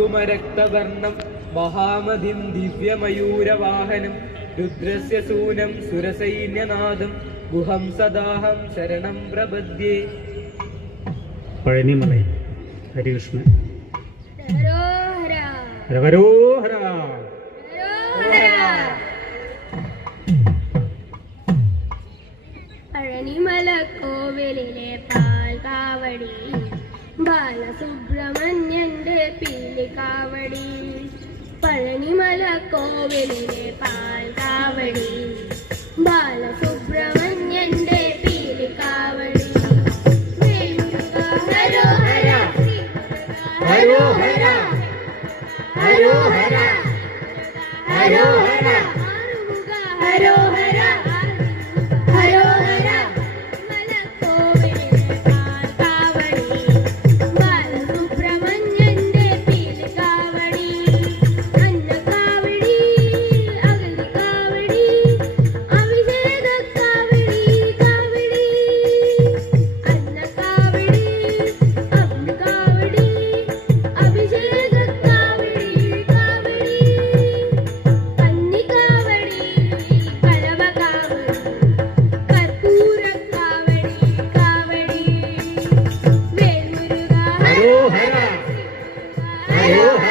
കുമരക്തവർണം മഹാമതിം ദിവ്യമയൂരവാഹനം രുദ്രസ്യ സൂനം സുരസൈന്യനാദം ഗുഹം സദാഹം ശരണം പ്രപദ്യേ. പഴനിമലൈ ഹരികൃഷ്ണൻ. ഹരോഹര. പഴനിമല കോവിലിലെ പാൽകാവടി ബാലസുബ്രഹ്മണ്യന്റെ പീലിക്കാവടി. പഴനിമല കോവിലിലെ പാൽകാവടി ബാലസുബ്രഹ്മണ്യന്റെ പീലിക്കാവടി. ഹരോഹര ഹരോഹര ഹരോഹര ഹരോഹര ഹരോഹര ഹരോഹര. മല കോവിലിലെ പാൽകാവടി ബാലസുബ്രഹ്മണ്യന്റെ പീലിക്കാവടി. അന്നക്കാവടി അകലിക്കാവടി അഭിഷേകക്കാവടി കാവടി. അന്നക്കാവടി അഭികാവടി അഭിഷേകക്കാവടി കാവടി. കന്നിക്കാവടി കലവകാവടി കർപ്പൂരക്കാവടി കാവടി. വേൽമുരുക ഹരോഹര ഹരോഹര